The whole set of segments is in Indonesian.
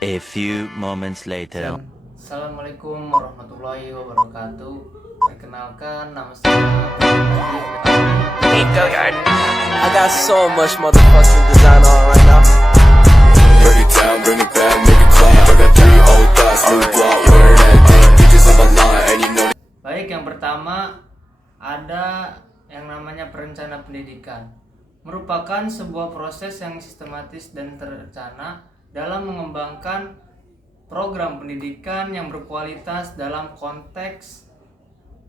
A few moments later. Assalamualaikum warahmatullahi wabarakatuh. Perkenalkan, nama saya Nico Yard. I got so much motherfucking design on right now. Break it down, bring it back, make it clap. I got three old thoughts, new block, where that damn bitches on my line, and you know. Baik, yang pertama ada yang namanya perencanaan pendidikan. Merupakan sebuah proses yang sistematis dan terencana dalam mengembangkan program pendidikan yang berkualitas dalam konteks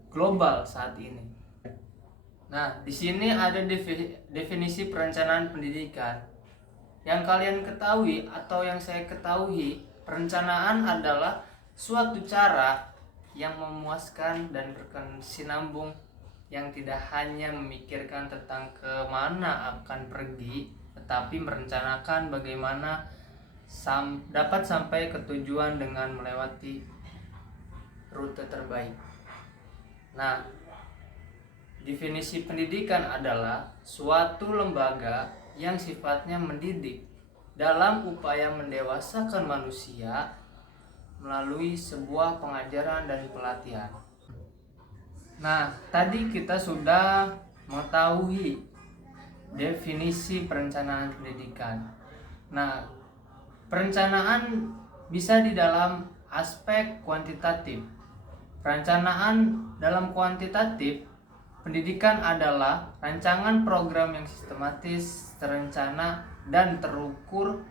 global saat ini. Nah, di sini ada definisi perencanaan pendidikan. Yang kalian ketahui atau yang saya ketahui, perencanaan adalah suatu cara yang memuaskan dan berkesinambung, yang tidak hanya memikirkan tentang kemana akan pergi, tetapi merencanakan bagaimana dapat sampai ke tujuan dengan melewati rute terbaik. Nah, definisi pendidikan adalah suatu lembaga yang sifatnya mendidik dalam upaya mendewasakan manusia melalui sebuah pengajaran dan pelatihan. Nah, tadi kita sudah mengetahui definisi perencanaan pendidikan. Nah, perencanaan bisa di dalam aspek kuantitatif. Perencanaan dalam kuantitatif, pendidikan adalah rancangan program yang sistematis, terencana, dan terukur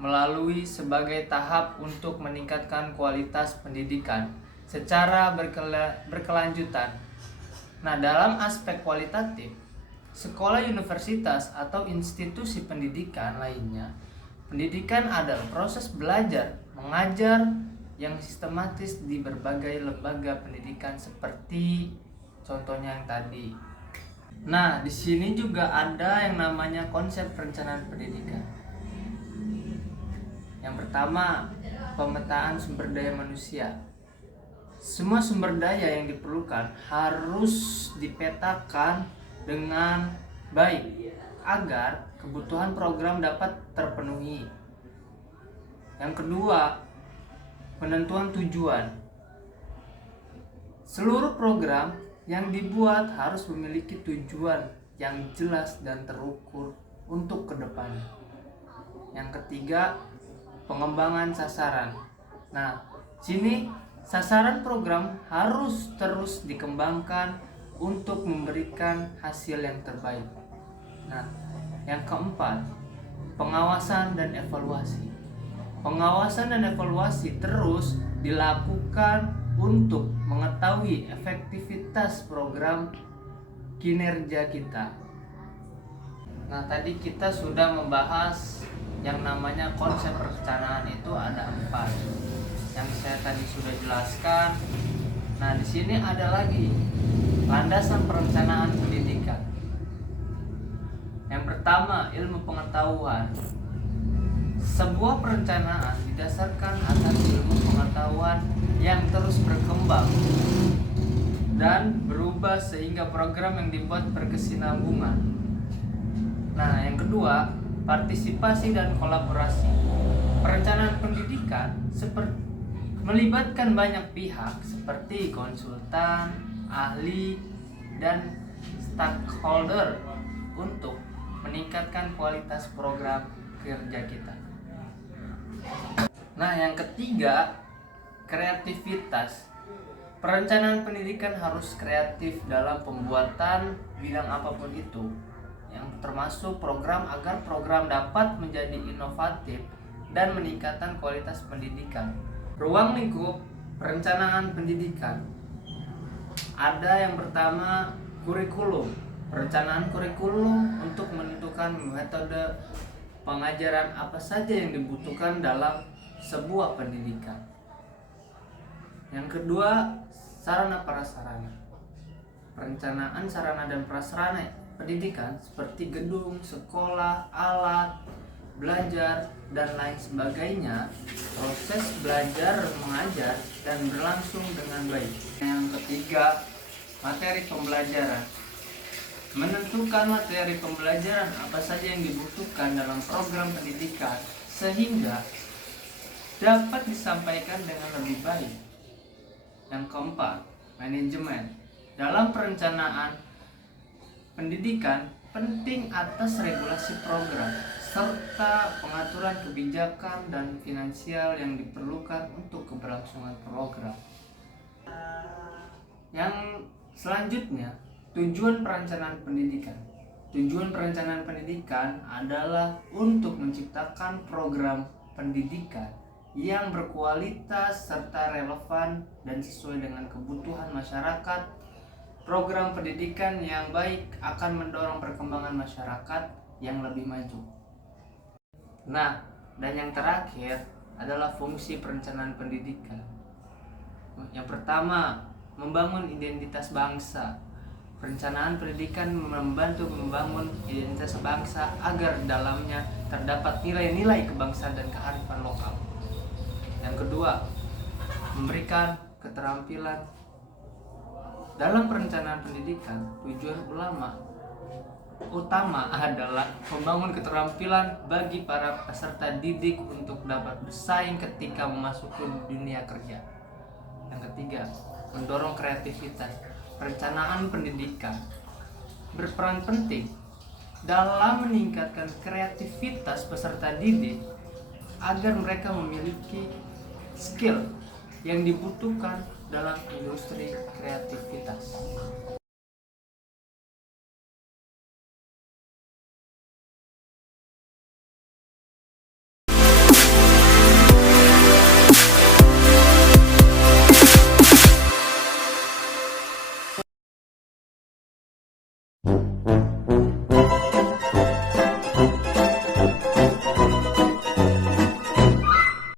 melalui sebagai tahap untuk meningkatkan kualitas pendidikan secara berkelanjutan. Nah, dalam aspek kualitatif, sekolah, universitas, atau institusi pendidikan lainnya, pendidikan adalah proses belajar mengajar yang sistematis di berbagai lembaga pendidikan seperti contohnya yang tadi. Nah, di sini juga ada yang namanya konsep perencanaan pendidikan. Yang pertama, pemetaan sumber daya manusia. Semua sumber daya yang diperlukan harus dipetakan dengan baik agar kebutuhan program dapat terpenuhi. Yang kedua, penentuan tujuan. Seluruh program yang dibuat harus memiliki tujuan yang jelas dan terukur untuk ke depan. Yang ketiga, pengembangan sasaran. Nah, sini sasaran program harus terus dikembangkan untuk memberikan hasil yang terbaik. Nah, yang keempat, pengawasan dan evaluasi. Pengawasan dan evaluasi terus dilakukan untuk mengetahui efektivitas program, kinerja kita. Nah, tadi kita sudah membahas yang namanya konsep perencanaan, itu ada 4 yang saya tadi sudah jelaskan. Nah, di sini ada lagi landasan perencanaan pendidikan. Yang pertama, ilmu pengetahuan. Sebuah perencanaan didasarkan atas ilmu pengetahuan yang terus berkembang dan berubah sehingga program yang dibuat berkesinambungan. Nah, yang kedua, partisipasi dan kolaborasi. Perencanaan pendidikan melibatkan banyak pihak seperti konsultan, ahli, dan stakeholder untuk meningkatkan kualitas program kerja kita. Nah, yang ketiga, kreativitas. Perencanaan pendidikan harus kreatif dalam pembuatan bidang apapun itu, yang termasuk program, agar program dapat menjadi inovatif dan meningkatkan kualitas pendidikan. Ruang lingkup perencanaan pendidikan. Ada yang pertama, kurikulum. Perencanaan kurikulum untuk menentukan metode pengajaran apa saja yang dibutuhkan dalam sebuah pendidikan. Yang kedua, sarana prasarana. Perencanaan sarana dan prasarana pendidikan seperti gedung, sekolah, alat belajar, dan lain sebagainya. Proses belajar mengajar dan berlangsung dengan baik. Yang ketiga, materi pembelajaran. Menentukan materi pembelajaran apa saja yang dibutuhkan dalam program pendidikan sehingga dapat disampaikan dengan lebih baik. Yang keempat, manajemen. Dalam perencanaan pendidikan penting atas regulasi program serta pengaturan kebijakan dan finansial yang diperlukan untuk keberlangsungan program. Yang selanjutnya, tujuan perencanaan pendidikan. Tujuan perencanaan pendidikan adalah untuk menciptakan program pendidikan yang berkualitas serta relevan dan sesuai dengan kebutuhan masyarakat. Program pendidikan yang baik akan mendorong perkembangan masyarakat yang lebih maju. Nah, dan yang terakhir adalah fungsi perencanaan pendidikan. Yang pertama, membangun identitas bangsa. Perencanaan pendidikan membantu membangun identitas bangsa agar dalamnya terdapat nilai-nilai kebangsaan dan kearifan lokal. Yang kedua, memberikan keterampilan. Dalam perencanaan pendidikan, tujuan utama adalah membangun keterampilan bagi para peserta didik untuk dapat bersaing ketika memasuki dunia kerja. Yang ketiga, mendorong kreativitas. Perencanaan pendidikan berperan penting dalam meningkatkan kreativitas peserta didik agar mereka memiliki skill yang dibutuhkan dalam industri kreativitas.